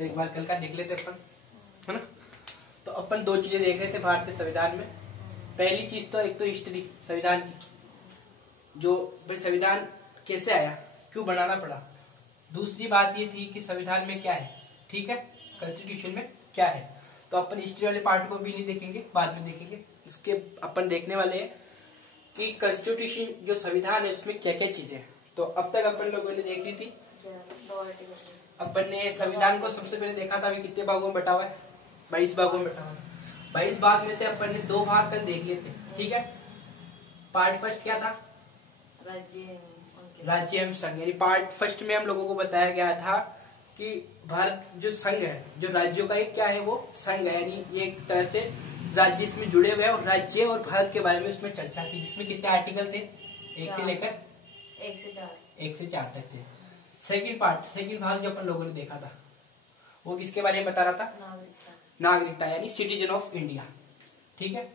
तो एक बार कल का देख लेते अपन, है ना। तो अपन दो चीजें देख रहे थे भारतीय संविधान में। पहली चीज तो एक तो हिस्ट्री संविधान की, जो संविधान कैसे आया, क्यों बनाना पड़ा। दूसरी बात ये थी कि संविधान में क्या है, ठीक है, कॉन्स्टिट्यूशन में क्या है। तो अपन हिस्ट्री वाले पार्ट को भी नहीं देखेंगे, बाद में देखेंगे। इसके अपन देखने वाले हैं कि कॉन्स्टिट्यूशन जो संविधान है उसमें क्या क्या चीजें हैं। तो अब तक अपन लोगों ने देख ली थी, अपन ने संविधान को सबसे पहले देखा था अभी कितने भागों में बटा हुआ है, 22 भागों में बटा हुआ है। 22 भाग में से अपन ने 2 भाग कल देख लिए थे, ठीक है। पार्ट फर्स्ट क्या था, राज्य एवं संघ, यानी पार्ट फर्स्ट में हम लोगों को बताया गया था कि भारत जो संघ है, जो राज्यों का एक क्या है वो संघ है, यानी ये एक तरह से राज्य इसमें जुड़े हुए हैं और राज्य और भारत के बारे में उसमें चर्चा थी, जिसमें कितने आर्टिकल थे, 1 से लेकर 1 से 4 तक थे। सेकंड भाग जो अपन लोगों ने देखा था वो किसके बारे में बता रहा था, नागरिकता यानी सिटीजन ऑफ इंडिया, ठीक है।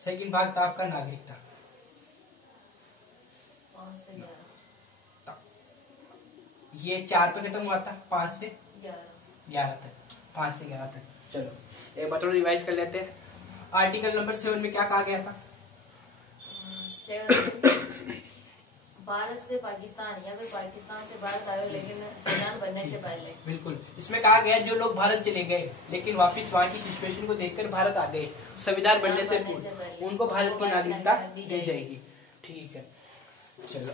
सेकंड भाग था आपका नागरिकता। ये 4 पे खत्म हुआ था, 5 से 11 तक, 5 से 11 तक। चलो एक बार थोड़ा रिवाइज कर लेते हैं। आर्टिकल नंबर 7 में क्या कहा गया था, भारत से पाकिस्तान या फिर पाकिस्तान से भारत आए लेकिन संविधान बनने से पहले। बिल्कुल, इसमें कहा गया जो लोग भारत चले गए लेकिन वापस वहाँ की सिचुएशन को देखकर भारत आ गए, संविधान बनने से पूर्व उनको भारत की नागरिकता दी जाएगी, ठीक है। चलो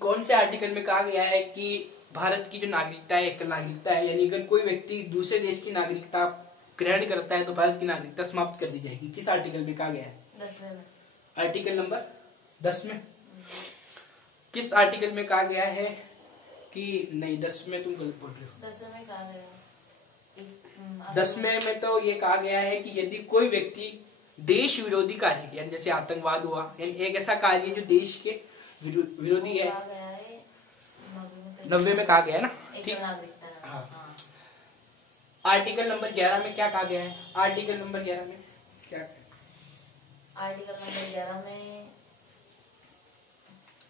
कौन से आर्टिकल में कहा गया है कि भारत की जो नागरिकता है, एकल नागरिकता है, यानी अगर कोई व्यक्ति दूसरे देश की नागरिकता ग्रहण करता है तो भारत की नागरिकता समाप्त कर दी जाएगी। किस आर्टिकल में कहा गया है, 10वें में। आर्टिकल नंबर 10 में। किस आर्टिकल में कहा गया है कि नहीं, 10 में तुम गलत बोल रहे हो, 10वें में कहा गया, 10वें में तो ये कहा गया है कि यदि कोई व्यक्ति देश विरोधी कार्य, यानी जैसे आतंकवाद हुआ, यानी एक ऐसा कार्य जो देश के विरोधी है, 90 में कहा गया है ना, ठीक। हाँ। आर्टिकल नंबर 11 में क्या कहा गया है, आर्टिकल नंबर 11 में क्या, आर्टिकल नंबर 11 में,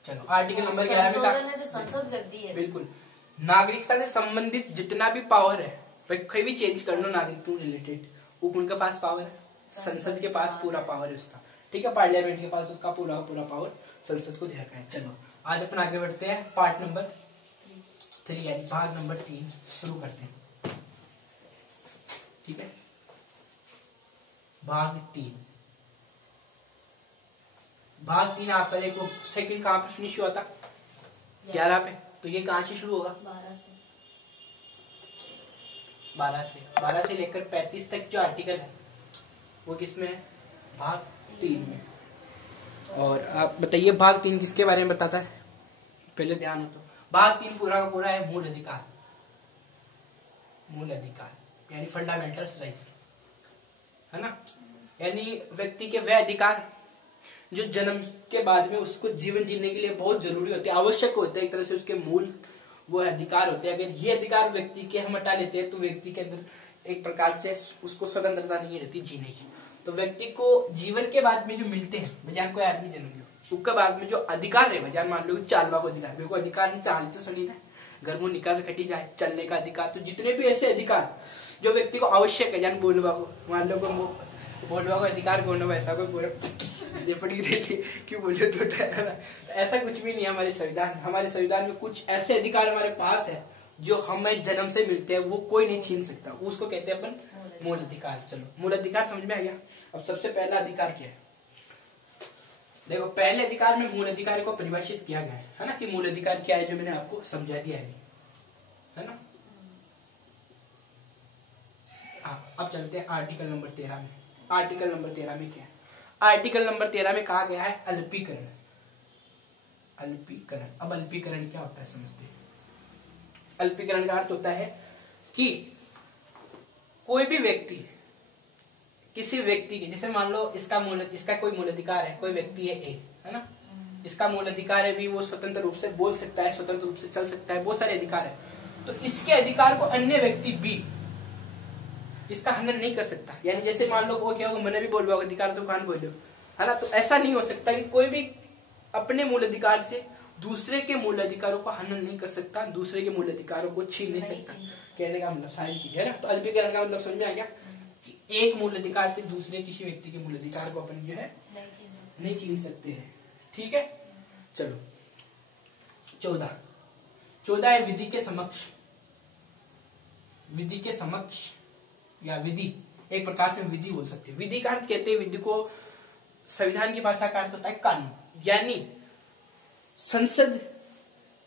चलो आर्टिकल नंबर 11 में जो संसद करती है, बिल्कुल, नागरिकता से संबंधित जितना भी पावर है, कहीं भी चेंज कर लो नागरिकता रिलेटेड, वो उनके पास पावर है, संसद के पास पूरा पावर है उसका, ठीक है। पार्लियामेंट के पास उसका पूरा पावर संसद को दे रखा है। चलो आज अपन आगे बढ़ते हैं, पार्ट नंबर 3 यानी भाग नंबर 3 शुरू करते हैं, ठीक है। भाग 3 आपका देखो, सेकंड कहाँ पे फिनिश हुआ था, 11 पे, तो ये कहाँ से शुरू होगा, 12 से लेकर 35 तक जो आर्टिकल है वो किसमें है, भाग 3 में। और आप बताइए भाग 3 किसके बारे में बताता है, पहले ध्यान हो तो भाग 3 पूरा का पूरा है मूल अधिकार यानी फंडामेंटल राइट्स, है ना। यानी व्यक्ति के वह अधिकार जो जन्म के बाद में उसको जीवन जीने के लिए बहुत जरूरी होते हैं, आवश्यक होते हैं, एक तरह से उसके मूल वो अधिकार होते हैं। अगर ये अधिकार व्यक्ति के हम हटा लेते हैं तो व्यक्ति के अंदर एक प्रकार से उसको स्वतंत्रता नहीं रहती जीने की। तो व्यक्ति को जीवन के बाद में जो मिलते हैं, भैया कोई आदमी जन्म लिया उसके बाद में जो अधिकार है, भैया मान लो चालवा को अधिकार, मेरे को अधिकार चाल तो सुनी ना, घर मुंह निकाल खटी जाए, चलने का अधिकार, तो जितने भी ऐसे अधिकार जो व्यक्ति को आवश्यक है, जान बोलवा को मान लो बोलवा को अधिकार कौन है, ऐसा कोई बोल क्यों बोले तो ऐसा कुछ भी नहीं है हमारे संविधान में कुछ ऐसे अधिकार हमारे पास है जो हमें जन्म से मिलते हैं, वो कोई नहीं छीन सकता, उसको कहते हैं अपन मूल अधिकार। चलो मूल अधिकार समझ में आ गया। अब सबसे पहला अधिकार क्या है, देखो पहले अधिकार में मूल अधिकार को परिभाषित किया गया है ना, कि मूल अधिकार क्या है, जो मैंने आपको समझा दिया है ना। हाँ, अब चलते हैं आर्टिकल नंबर 13 में। आर्टिकल नंबर 13 में क्या है, आर्टिकल नंबर 13 में कहा गया है अल्पीकरण। अब अल्पीकरण क्या होता है समझते हैं। अल्पीकरण का अर्थ होता है कि कोई भी व्यक्ति किसी व्यक्ति की, जैसे मान लो इसका कोई मूल अधिकार है, कोई व्यक्ति है ए, है ना, इसका मूल अधिकार है भी, वो स्वतंत्र रूप से बोल सकता है, स्वतंत्र रूप से चल सकता है, बहुत सारे अधिकार है। तो इसके अधिकार को अन्य व्यक्ति बी इसका हनन नहीं कर सकता। यानी जैसे मान लो वो क्या होगा, मैंने भी बोल अधिकार तो कान बोलो, है ना। तो ऐसा नहीं हो सकता कि कोई भी अपने मूल अधिकार से दूसरे के मूल अधिकारों को हनन नहीं कर सकता, दूसरे के मूल अधिकारों को छीन नहीं सकता। कहने का मतलब सारी चीज है ना। तो अल्पीकरण का मतलब समझ में आ गया कि एक मूल अधिकार से दूसरे किसी व्यक्ति के मूल अधिकार को अपन जो है नहीं छीन सकते हैं। ठीक है, चलो 14 है विधि के समक्ष। विधि के समक्ष या विधि एक प्रकार से विधि बोल सकते हैं। विधि का अर्थ कहते हैं, विधि को संविधान की भाषा का अर्थ होता है कानून, यानी संसद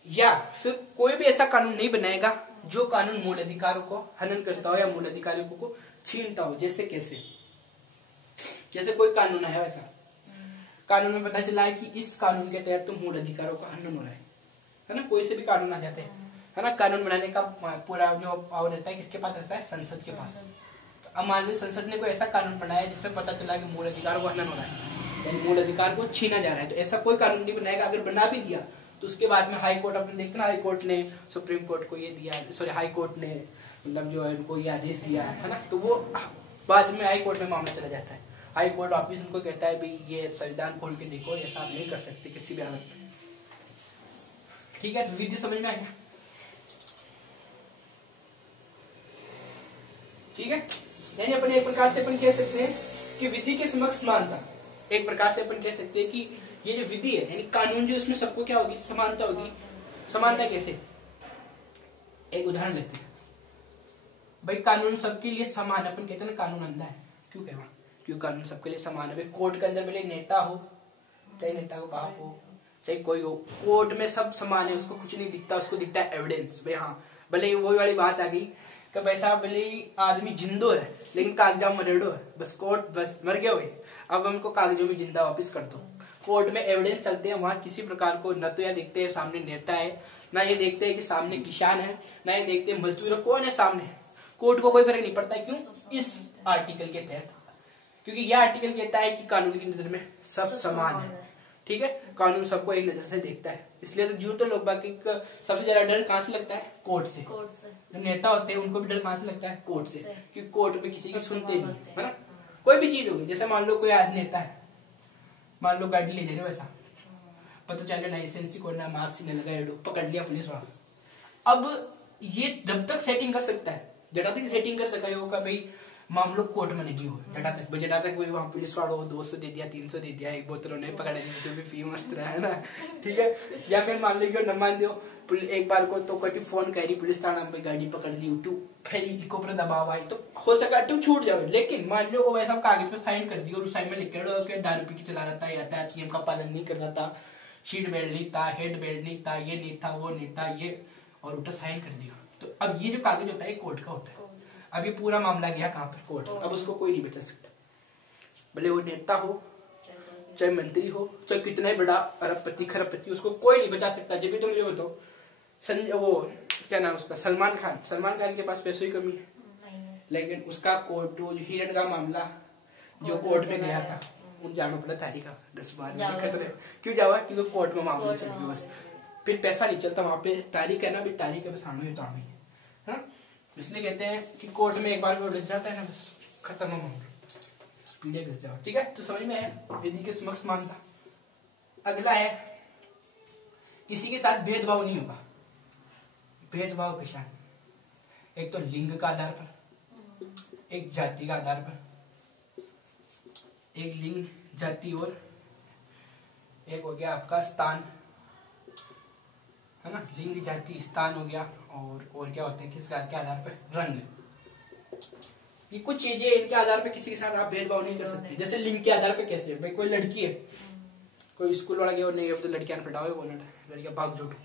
या फिर कोई भी ऐसा कानून नहीं बनाएगा जो कानून मूल अधिकारों को हनन करता हो या मूल अधिकारों को छीनता हो। जैसे कैसे, जैसे कोई कानून है, वैसा कानून में पता चला है कि इस कानून के तहत तो मूल अधिकारों का हनन हो रहा है ना। कोई से भी कानून आ जाते हैं, है ना। कानून बनाने का पूरा जो पावर रहता है किसके पास रहता है, संसद के पास। तो अब मान लो संसद ने कोई ऐसा कानून बनाया जिसमें पता चला कि मूल अधिकारों का हनन हो रहा है, यानी मूल अधिकार को छीना जा रहा है, तो ऐसा कोई कानून नहीं बनाएगा। अगर बना भी दिया तो उसके बाद में हाई कोर्ट, अपने देखते ना, हाई कोर्ट ने सुप्रीम कोर्ट को ये दिया, सॉरी हाई कोर्ट ने मतलब जो है उनको ये आदेश दिया है ना, तो वो बाद में हाई कोर्ट में मामला चला जाता है। हाई कोर्ट वापिस उनको कहता है भाई ये संविधान खोल के देखो, ऐसा आप नहीं कर सकते किसी भी हालत में। ठीक है, तो विधि समझ में आएगा। ठीक है, यानी अपन एक प्रकार से अपन कह सकते हैं कि विधि के समक्ष समानता। एक प्रकार से अपन कह सकते हैं कि ये जो विधि है यानी कानून, जो इसमें सबको क्या होगी, समानता होगी। समानता कैसे, एक उदाहरण लेते हैं। भाई कानून सबके लिए समान, अपन कहते हैं ना कानून अंधा है। क्यों कहवा, क्योंकि कानून सबके लिए समान है। भाई कोर्ट के अंदर भले नेता हो, चाहे नेता को बाप हो, चाहे कोई हो, कोर्ट में सब समान है, उसको कुछ नहीं दिखता, उसको दिखता है एविडेंस। भाई हाँ, भले वही वाली बात आ गई कि भाई साहब भले आदमी जिंदो है लेकिन कागजात में रेडो है, बस कोर्ट बस मर गया हुए, अब हमको कागजों में जिंदा वापिस कर दो। कोर्ट में एविडेंस चलते हैं, वहां किसी प्रकार को न तो यह देखते हैं सामने नेता है, ना ये देखते हैं कि सामने किसान है, ना ये देखते हैं मजदूर है, कौन है सामने। कोर्ट को कोई फर्क नहीं पड़ता है। क्यों, इस आर्टिकल के तहत, क्योंकि यह आर्टिकल कहता है कि कानून की नजर में सब समान है। ठीक है, कानून सबको एक नजर से देखता है। इसलिए तो यूं तो लोग बाकी सबसे ज्यादा डर कहां से लगता है, कोर्ट से। जो नेता होते हैं उनको भी डर कहां से लगता है, कोर्ट से, क्योंकि कोर्ट में किसी की सुनते नहीं है ना। कोई भी चीज होगी, जैसे मान लो कोई आज नेता है, मान लो गाड़ी ले जा रहे हो, वैसा पता चल गया लाइसेंस ही कोई मार्क्स नहीं लगा, पकड़ लिया पुलिस वाला। अब ये जब तक सेटिंग कर सकता है, जटा तक सेटिंग कर सका होगा भाई मामलों कोर्ट में नहीं हो, जटा तक कोई वहां पुलिस वालों 200 दे दिया, 300 दे दिया, एक बोतल नहीं पकड़ा दी, तो भी फी मस्त रहा है ना। ठीक है, या फिर मान लो न मान दो, एक बार को तो कभी फोन करी पुलिस थाना पे, गाड़ी पकड़ ली, टू फिर इको पर दबाव आई, तो हो सका टू छूट जाओ। लेकिन मान लो वो वैसा कागज पे साइन कर दी और उस साइन में लिखे दारू पी के चला रहा था, यातायात नियम का पालन नहीं कर रहा था, सीट बेल्ट नहीं था, हेड बेल्ट नहीं था, ये नहीं था, वो नहीं था, ये, और उल्टा साइन कर दिया। तो अब ये जो कागज होता है कोर्ट का होता है। अब ये पूरा मामला गया कहाँ पर, कोर्ट। अब उसको कोई नहीं बचा सकता, भले वो नेता हो, चाहे मंत्री हो, चाहे कितना ही बड़ा अरबपति खरबपति, उसको कोई नहीं बचा सकता। जब भी तुम जो बताओ, वो क्या नाम उसका, सलमान खान के पास पैसों की कमी है, लेकिन उसका कोर्ट, जो हिरण का मामला जो कोर्ट में गया था, उन जाना पड़ा तारीख 10-12 मिनट खतरे। क्यों जावा, क्योंकि कोर्ट में मामला चल गया, बस फिर पैसा नहीं चलता वहां पे, तारीख है ना भी, तारीख है बस, आमी तो आमी है। इसलिए कहते हैं कि कोर्ट में एक बार वो लग जाता है ना, बस खत्म मामला, पीढ़े घस जाओ। ठीक है, तो समझ में आया विधि के समक्ष मानता। अगला है किसी के साथ भेदभाव नहीं होगा। भेदभाव किसान, एक तो लिंग का आधार पर, एक जाति का आधार पर, एक लिंग जाति और एक हो गया आपका स्थान, है ना। लिंग जाति स्थान हो गया, और क्या होते हैं किस के आधार पर, रंग। ये कुछ चीजें, इनके आधार पर किसी के साथ आप भेदभाव नहीं कर सकते। जैसे लिंग के आधार पर कैसे, भाई कोई लड़की है, कोई स्कूल वाला गया और नहीं, अब तो लड़कियां पढ़ाओ, बोल लड़कियां भाग जोटो,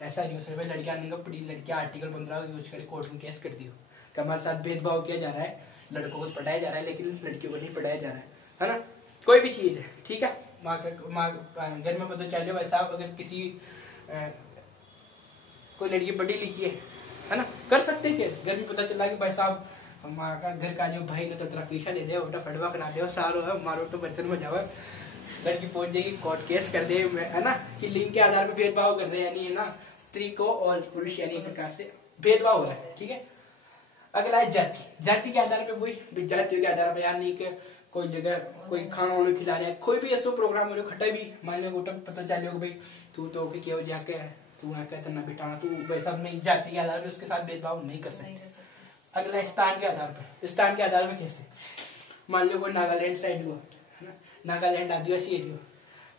ऐसा नहीं हो सकता। भाई लड़कियां नहीं पढ़ी, लड़कियां आर्टिकल 15 यूज करके कोर्ट में केस कर दियो कि हमारे साथ भेदभाव किया जा रहा है, लड़कों को पढ़ाया जा रहा है लेकिन लड़कियों को नहीं पढ़ाया जा रहा है ना। कोई भी चीज है, ठीक है, घर में पता चले वैसा, अगर किसी कोई लड़की पढ़ी लिखी है ना, कर सकते हैं केस। घर में पता चला कि भाई साहब हमारा घर का जो भाई ने तो तेरा पैसा दे दे, फटवा बना दे, सारो है मारो तो बर्तन में जाओ, लड़की पहुंच जाएगी, कोर्ट केस कर दे, है ना, कि लिंग के आधार पर भेदभाव कर रहे हैं, यानी है ना, स्त्री को और पुरुष यानी एक प्रकार से भेदभाव हो रहा है। ठीक है, अगला है जाति। जाति के आधार पर वही जातियों के आधार पर, यानी कि कोई जगह कोई खाना वाना खिला रहा है, कोई भी ऐसा प्रोग्राम हो रहा खटा भी मान लो गोटा पता चल जाएगा भाई तू तो क्या हो जाके तू वहाँ कहता ना बेटा तू वैसा नहीं, जाति के आधार पर उसके साथ भेदभाव नहीं कर सकते। अगला स्थान के आधार पर, स्थान के आधार पर कैसे, मान लो कोई नागालैंड साइड हुआ है ना, नागालैंड आदिवासी एरिया,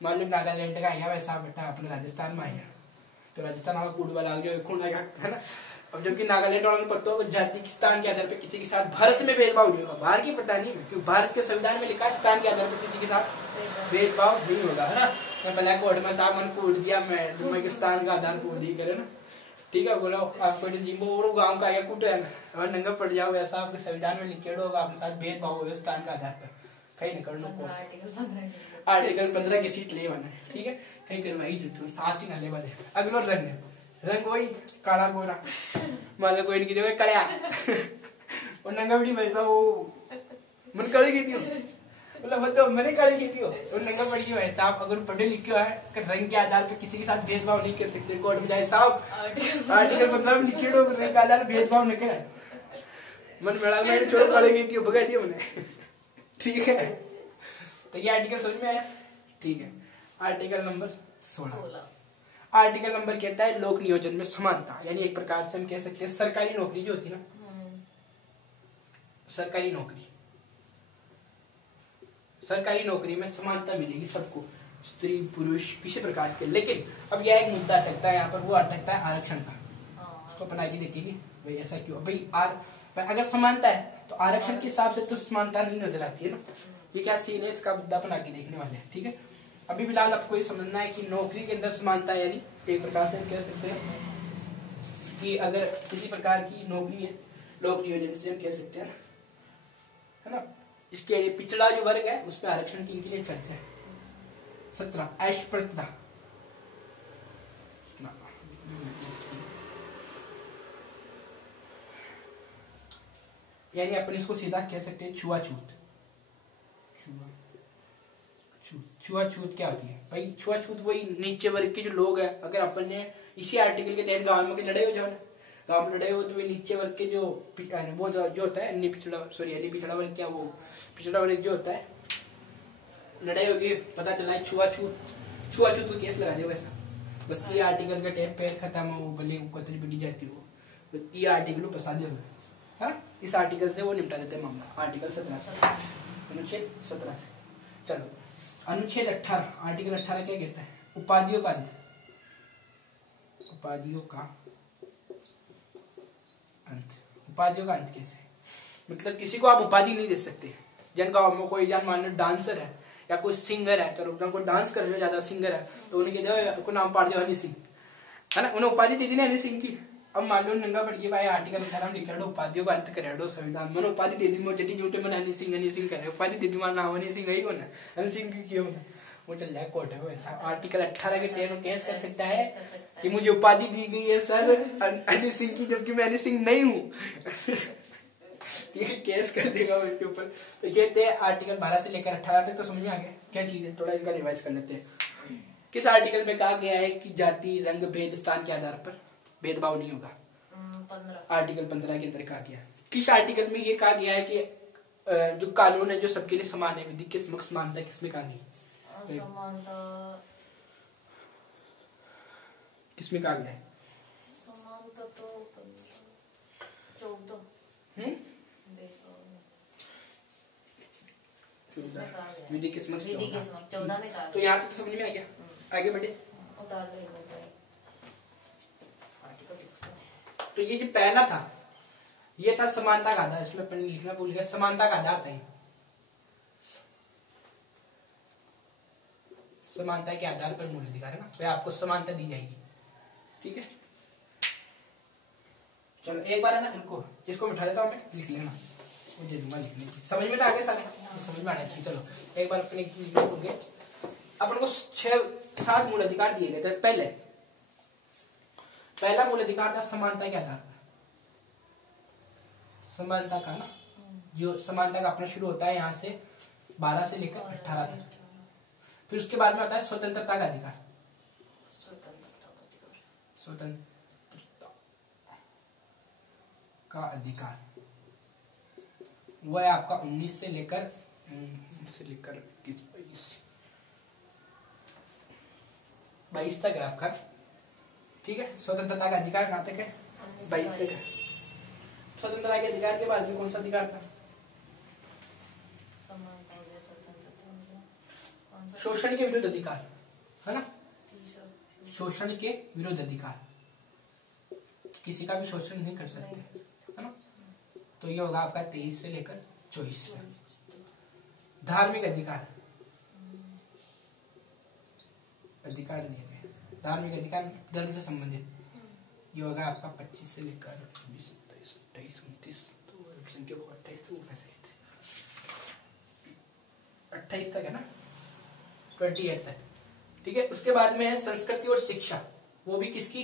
मान लो नागालैंड का आया वैसा बेटा अपने राजस्थान में आया तो राजस्थान में कूट वाला खून आया है ना। अब जबकि नागालैंड वालों को पता होगा जाति के स्थान के आधार पर किसी के साथ भारत में भेदभाव नहीं होगा, बाहर की पता नहीं, क्योंकि भारत के संविधान में लिखा है स्थान के आधार पर किसी के साथ भेदभाव नहीं होगा है ना। मैं पहले कोर्ट में साहब मन कूट दिया, मैं स्थान का आधार कूट दी करे ना, ठीक है बोलो आपको जिम्बो गाँव का आया कूट है ना, अगर नंगा पड़ जाओ ऐसा आपके संविधान में लिखे होगा अपने साथ भेदभाव होगा स्थान का आधार पर, कहीं न करना आर्टिकल 15 की सीट ले बना, ठीक है कहीं करवाई जो सांस ही ना ले बने। अगला रंग है, रंग वही काला गोरा, मान लो कोई इनकी जगह कड़िया और नंगा बड़ी वैसा वो मन कड़ी की थी मतलब तो मैंने कड़ी की थी और नंगा पड़ी की वैसा। आप अगर पढ़े लिखे है कि रंग के आधार पर किसी के साथ भेदभाव नहीं कर सकते, कोर्ट में जाए साहब आर्टिकल मतलब लिखे रंग के आधार भेदभाव नहीं करे, मन बड़ा मैंने चोर कड़ी की थी भगा दिया मैंने, ठीक है तो ये आर्टिकल समझ में आया, ठीक है। आर्टिकल नंबर 16 आर्टिकल नंबर कहता है लोक नियोजन में समानता, यानी एक प्रकार से हम कह सकते हैं सरकारी नौकरी जो होती है ना, सरकारी नौकरी में समानता मिलेगी सबको, स्त्री पुरुष किसी प्रकार के। लेकिन अब यह एक मुद्दा अटकता है यहाँ पर, वो अटकता है आरक्षण का, उसको अपना के देखेंगे भाई ऐसा क्यों भाई अगर समानता है तो आरक्षण के हिसाब से तो समानता नहीं नजर आती है ना, ये क्या सीन है इसका मुद्दा अपना के देखने वाले हैं, ठीक है। अभी फिलहाल आपको ये समझना है कि नौकरी के अंदर समानता यानी एक प्रकार से हम कह सकते हैं कि अगर किसी प्रकार की नौकरी है लोक नियोजन से हम कह सकते हैं है ना। इसके पिछड़ा जो वर्ग है उसमें आरक्षण की इनके लिए चर्चा है। 17 अस्पृश्यता, यानी अपन इसको सीधा कह सकते हैं छुआछूत। छुआछूत क्या होती है भाई, छुआछूत वही नीचे वर्ग के जो लोग हैं, अगर अपन ने इसी आर्टिकल के तहत गांव में लड़े हो जाओ, गांव में लड़े हो तो वे नीचे वर्ग के जो वो जो होता है पिछड़ा वर्ग, क्या वो पिछड़ा वर्ग जो होता है लड़ाई होगी, पता चला है छुआछूत को केस लगा दे वैसा, बस ये आर्टिकल का टैप पे खत्म हो, भले कतरी बिटी जाती हो, ये आर्टिकल फंसा दे, हाँ इस आर्टिकल से वो निपटा देते हैं मामला। आर्टिकल 17 अनुच्छेद 17। चलो अनुच्छेद 18 आर्टिकल 18 क्या कहता है, उपाधियों का अंत, उपाधियों का अंत कैसे, मतलब किसी को आप उपाधि नहीं दे सकते। जन गाँव में कोई जान मान लो डांसर है या कोई सिंगर है, चलो कोई डांस कर रहे हो ज्यादा सिंगर है तो उन्हें कह दो नाम पाड़ दो हनी सिंह, है ना, उन्हें उपाधि दे दी ना हनी सिंह की। अब मान लो नंगा पड़ गया भाई आर्टिकल 18 लिखा दो उपाधियों का अंत कर संविधान, मैंने उपाधि दे दी, मुझे झूठे मन हनी सिंह करे उपाधि दे दी, माना नाम हनी सिंह ही होना, हनी सिंह क्यों होना, वो चल जाए कोर्ट है वैसा। आर्टिकल 18 के तहत केस कर सकता है कि मुझे उपाधि दी गई है सर हनी सिंह की, जबकि मैं हनी सिंह नहीं हूँ ये केस कर देगा उसके ऊपर। तो कहते हैं आर्टिकल 12 से लेकर 18 तक तो समझ में आ गया क्या चीज है, थोड़ा इनका रिवाइज कर लेते हैं। किस आर्टिकल में कहा गया है कि जाति रंग भेद स्थान के आधार पर भेदभाव नहीं होगा, 15 आर्टिकल 15 के अंदर कहा गया। किस आर्टिकल में ये कहा गया है कि जो कानून है जो सबके लिए समान है, विधि के समक्ष समानता है, किसमें कहा गया, समानता किसमें कहा गया है, समानता तो 14 विधि के समक्ष 14 में कहा, तो यहाँ तक तो समझ में आ गया, आगे बढ़े। तो ये जो पहला था ये था समानता का आधार, इसमें अपन लिखना भूल गया, समानता का आधार था ये, समानता के आधार पर मूल्य अधिकार है ना, तो आपको समानता दी जाएगी, ठीक है। चलो एक बार है ना इनको इसको बिठा देता हूँ मैं, लिख लेना मुझे लिखने समझ में तो आगे साले समझ में आना चाहिए। चलो एक बार अपने अपन को 6-7 मूल अधिकार दिए गए थे। पहला मूल अधिकार था समानता के आधार पर, समानता का ना, जो समानता का अपना शुरू होता है यहाँ से 12 से लेकर 18 तक। फिर उसके बाद में होता है स्वतंत्रता का अधिकार, स्वतंत्रता का अधिकार वो है आपका 19 से लेकर से लेकर 22 तक है आपका। ठीक है, स्वतंत्रता का अधिकार कहाँ तक है? 22 तक है। स्वतंत्रता के अधिकार के बाद में कौन सा अधिकार था? समानता हो गया, स्वतंत्रता हो गया, कौन सा? शोषण के विरुद्ध अधिकार, है ना? तीसरा। शोषण के विरुद्ध अधिकार, किसी का भी शोषण नहीं कर सकते, है ना? तो ये होगा आपका 23 से लेकर 24। धार्मिक अधिकार, अधिकार दिए गए धार्मिक अधिकार धर्म से संबंधित, ये होगा आपका 25 से लेकर 26, 27, 28, 29, तो संख्या को 28 तो कैसे लिखते, 28 तक है ना, 28 तक। ठीक है, उसके बाद में है संस्कृति और शिक्षा, वो भी किसकी?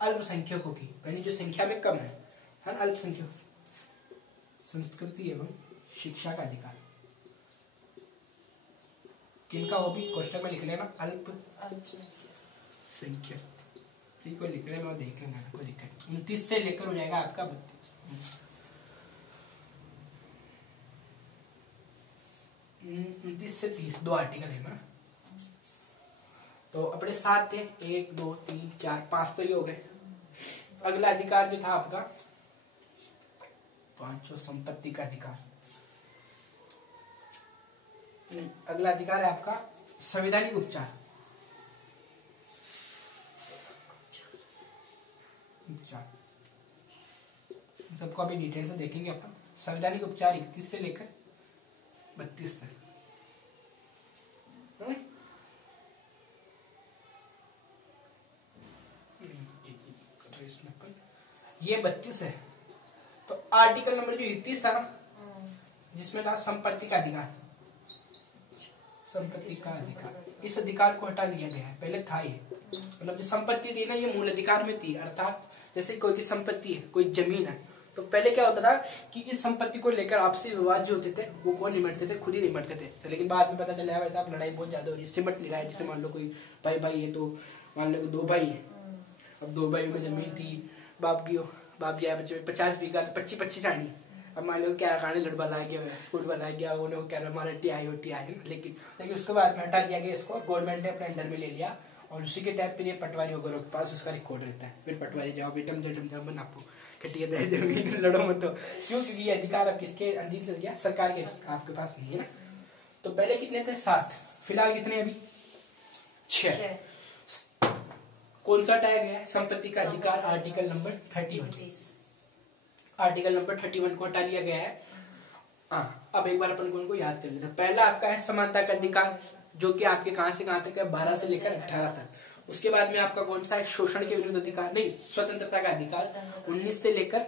अल्पसंख्यकों की, यानी जो संख्या में कम है ना, अल्पसंख्यक। संस्कृति एवं शिक्षा का अधिकार किनका? वो भी कोष्टक में लिख लेना, अल्पसंख्यक। ठीक है, लिख लेना, देख लेना, कोई दिक्कत नहीं। 29 से लेकर हो जाएगा आपका 32। 29 से 30 2 आर्टिकल है ना। तो अपने 7 थे, 1 2 3 4 5 तो ये हो गए। अगला अधिकार जो था आपका 5 संपत्ति का अधिकार। अगला अधिकार है आपका संवैधानिक उपचार। सबको अभी डिटेल से देखेंगे अपन। संवैधानिक उपचार 31 से लेकर 32 तक। ये 32 है। तो आर्टिकल नंबर जो 31 था ना, जिसमें था संपत्ति का अधिकार, संपत्ति का अधिकार, इस अधिकार को हटा दिया गया है। पहले था ये, मतलब जो संपत्ति थी ना, ये मूल अधिकार में थी। अर्थात जैसे कोई की संपत्ति है, कोई जमीन है, तो पहले क्या होता था कि इस संपत्ति को लेकर आपसी विवाद जो होते थे वो कौन निमटते थे? खुद ही निमटते थे। तो लेकिन बाद में पता चला वैसे आप लड़ाई बहुत ज्यादा हो रही है, सिमट नहीं रहा है। जैसे मान लो कोई भाई है, तो मान लो 2 भाई है, अब 2 भाई में जमीन थी, बाप गया 50 बीघा, तो 25 आनी। अब मान लो क्या कहानी लड़बा ला गया, फुटबॉल आ गया, उन्होंने क्या हमारा टी आई, लेकिन उसके बाद में हटा दिया गया। इसको गवर्नमेंट ने अपने अंडर में ले लिया और उसी के तहत फिर ये पटवारी वगैरह के पास उसका रिकॉर्ड रहता है। फिर पटवारी जाओ बेटम नापो कटिया दे जमीन लड़ो मत। तो क्यों? क्योंकि ये अधिकार अब किसके अधीन चल गया? सरकार के, आपके पास नहीं है ना। तो पहले कितने थे? 7, फिलहाल कितने अभी? 6। कौन सा हटाया गया है? संपत्ति का अधिकार आर्टिकल नंबर 31। आर्टिकल नंबर 31 को हटा लिया गया है। अब एक बार अपन को उनको याद कर लेते हैं। पहला आपका है समानता का अधिकार, जो कि आपके कहां से कहां तक है? 12 से लेकर 18 तक। उसके बाद में आपका कौन सा है? शोषण के विरुद्ध अधिकार, नहीं, स्वतंत्रता का अधिकार 19 से लेकर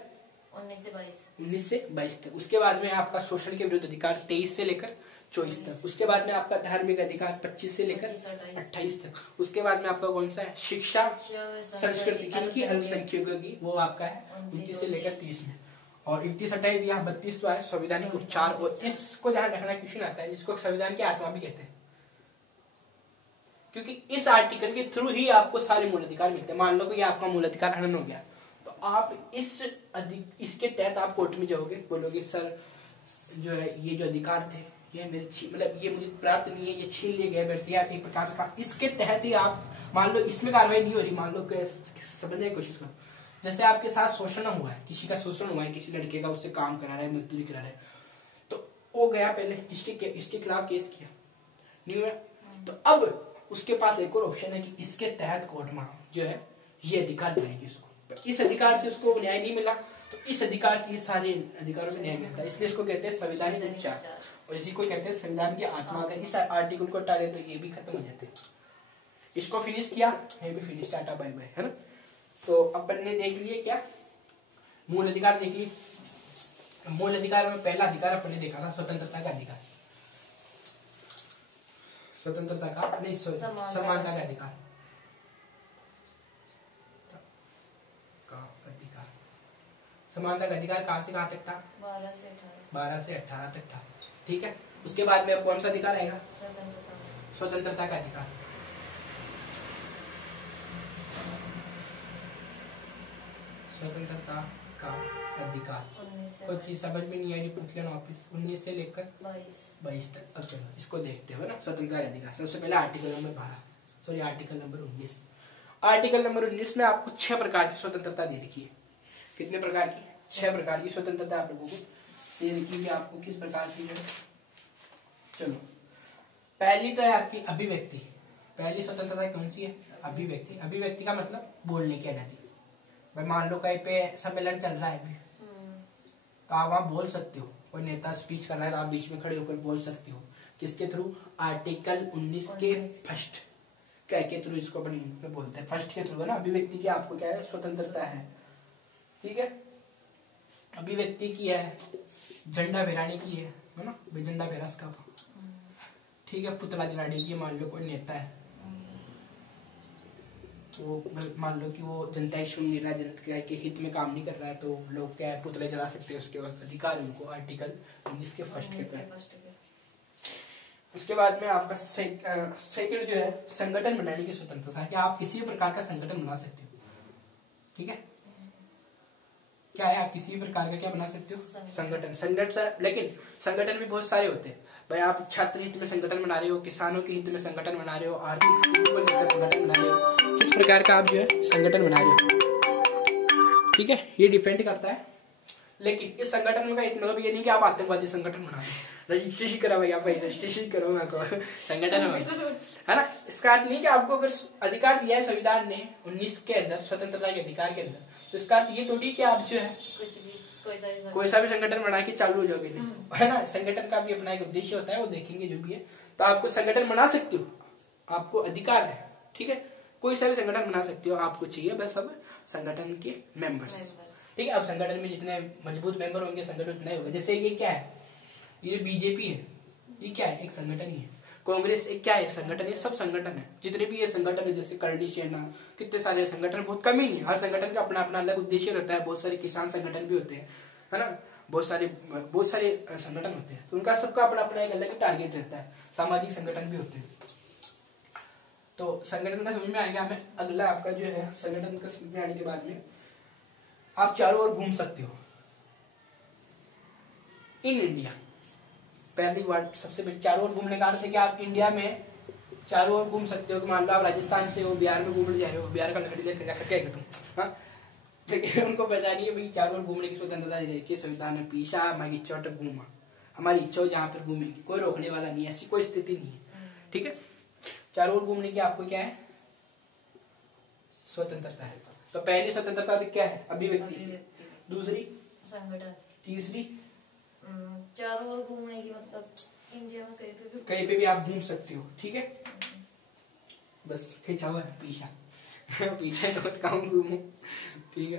19 से 22 तक। उसके बाद में आपका शोषण के विरुद्ध अधिकार 23 से लेकर 24 तक। उसके बाद में आपका धार्मिक अधिकार 25 से लेकर 28 तक। उसके बाद में आपका कौन सा है? शिक्षा संस्कृति की अल्पसंख्यकों की, वो आपका है 29 से लेकर 30 में। और 31 हटाई दिया, 32 है संवैधानिक उपचार। और इसको ध्यान रखना, क्वेश्चन आता है, इसको संविधान की आत्मा भी कहते हैं, क्योंकि इस आर्टिकल के थ्रू ही आपको सारे मूल अधिकार मिलते हैं। मान लो कि आपका मूल अधिकार हनन हो गया, तो आप इसके तहत आप कोर्ट में जाओगे, बोलोगे सर जो है ये जो अधिकार थे ये मेरे मतलब ये मुझे प्राप्त नहीं है, ये छीन लिए गए मेरे से, या एक प्रकार का। इसके तहत ही आप, मान लो इसमें कार्रवाई नहीं हो रही, मान लो समझने की कोशिश करो, जैसे आपके साथ शोषण हुआ है, किसी का शोषण हुआ है, किसी लड़के का, उससे काम करा रहा है, मजदूरी करा रहा है, तो वो गया पहले इसके खिलाफ केस किया, नहीं हुआ, तो अब उसके पास एक और ऑप्शन है कि इसके तहत कोर्ट में जो है ये अधिकार दिलाएगी उसको। इस अधिकार से उसको न्याय नहीं मिला, तो इस अधिकार से ये सारे अधिकारों में न्याय मिलता है। इसलिए इसको कहते हैं संवैधानिक उपचार, और इसी को कहते हैं संविधान की आत्मा। अगर इस आर्टिकल को हटा दे तो ये भी खत्म हो जाते हैं। इसको फिनिश किया, ये भी फिनिश, टाटा बाय बाय, है ना। तो अपन ने देख लिए क्या? मूल अधिकार देख लिए। मूल अधिकार में पहला अधिकार अपन ने देखा था स्वतंत्रता का अधिकार, स्वतंत्रता का नहीं, समानता का अधिकार अधिकार। समानता का अधिकार कहां से कहां तक था? 12 से 18 तक था। ठीक है, उसके बाद में अब कौन सा अधिकार आएगा? स्वतंत्रता का अधिकार। स्वतंत्रता का अधिकार। 19 से कोई चीज समझ में नहीं आई पूछ लेना वापिस। 19 से लेकर 22 तक। अब चलो इसको देखते हो ना, स्वतंत्रता के अधिकार। सबसे पहले article number 12, sorry article number 19। Article number 19 में आपको 6 प्रकार की स्वतंत्रता दे रखी है। कितने प्रकार की? 6 प्रकार की स्वतंत्रता आप लोगों को दे रखी है। आपको किस प्रकार की है? चलो पहली तो है आपकी अभिव्यक्ति। पहली स्वतंत्रता कौन सी है? अभिव्यक्ति। अभिव्यक्ति का मतलब बोलने की आजादी। भाई मान लो कहीं पे सम्मेलन चल रहा है अभी, तो आप वहां बोल सकते हो। कोई नेता स्पीच कर रहा है तो आप बीच में खड़े होकर बोल सकते हो। किसके थ्रू? आर्टिकल 19 के फर्स्ट क्या के थ्रू, इसको अपन में बोलते हैं फर्स्ट के थ्रू, है ना। अभिव्यक्ति की आपको क्या है? स्वतंत्रता है। ठीक है, अभिव्यक्ति की है। झंडा फहराने की है ना, भाई झंडा फहरा इसका। ठीक है, पुतला जलाने की। मान लो कोई नेता है, वो मान लो कि वो जनता ही सुन नहीं रहा है, जनता के हित में काम नहीं कर रहा है, तो लोग क्या है? पुतले जला सकते हैं। उसके बाद अधिकार उनको आर्टिकल 19 के फर्स्ट के तहत। उसके बाद में आपका सेकंड जो है संगठन बनाने की स्वतंत्रता है कि आप किसी भी प्रकार का संगठन बना सकते हो। ठीक है, क्या है? आप किसी भी प्रकार का क्या बना सकते हो? संगठन। लेकिन संगठन भी बहुत सारे होते हैं भाई। आप छात्र हित में संगठन बना रहे हो, किसानों के हित में संगठन बना रहे हो, आर्थिक स्थिति को लेकर संगठन बना रहे हो, किस प्रकार का आप जो है संगठन बना रहे हो। ठीक है, ये डिपेंड करता है। लेकिन इस संगठन का इतना मतलब ये नहीं कि आप आतंकवादी संगठन बना रहे हो। रजिस्ट्रेशन करो भैया, भाई रजिस्ट्रेशन करो ना को संगठन है ना। इसका अर्थ नहीं कि आपको अगर अधिकार दिया है संविधान ने 19 के अंदर स्वतंत्रता के अधिकार के अंदर, तो इसका अर्थ ये थोड़ी कि आप जो है कोई सा भी संगठन बना के चालू हो जाओगे, नहीं, है ना। संगठन का भी अपना एक उद्देश्य होता है, वो देखेंगे जो भी है। तो आपको संगठन बना सकते हो, आपको अधिकार है। ठीक है, कोई सा भी संगठन बना सकते हो, आपको चाहिए बस सब संगठन के मेंबर्स। ठीक है, अब संगठन में जितने मजबूत मेंबर होंगे संगठन उतना ही होगा। जैसे ये क्या है? ये बीजेपी है, ये क्या है? एक संगठन ही है। कांग्रेस एक क्या है? संगठन। ये सब संगठन है। जितने भी ये संगठन है, जैसे करणी सेना, कितने सारे संगठन, बहुत कम ही है। हर संगठन का अपना अपना अलग उद्देश्य रहता है। बहुत सारे किसान संगठन भी होते हैं, है ना। बहुत सारे संगठन होते हैं, तो उनका सबका अपना अपना एक अलग टारगेट रहता है। सामाजिक संगठन भी होते हैं। तो संगठन का समझ में आ गया हमें। अगला आपका जो है संगठन का समझ में आने के बाद में आप चारों ओर घूम सकते हो इन इंडिया। पहली बार सबसे पहले चारों ओर घूमने का अर्थ है कि आप इंडिया में चारों ओर घूम सकते हो। कि मान लो आप राजस्थान से हो, बिहार में घूमने जा रहे हो, बिहार का लकड़ी लेकर जाकर क्या तुम, हाँ, लेकिन उनको पहचानिए भाई चारों ओर घूमने की स्वतंत्रता की संविधान में पीछा हमारी इच्छा घूमा, हमारी इच्छा हो जहाँ पर घूमेगी, कोई रोकने वाला नहीं है, ऐसी कोई स्थिति नहीं है। ठीक है, चारों ओर घूमने की आपको क्या है? स्वतंत्रता है। तो पहली स्वतंत्रता क्या है? अभिव्यक्ति। दूसरी संगठन। तीसरी चारों ओर घूमने की, मतलब इंडिया में कहीं पे भी आप घूम सकते हो। ठीक है, बस खिंचा हुआ है पीछा पीछे तो काम घूमो। ठीक है,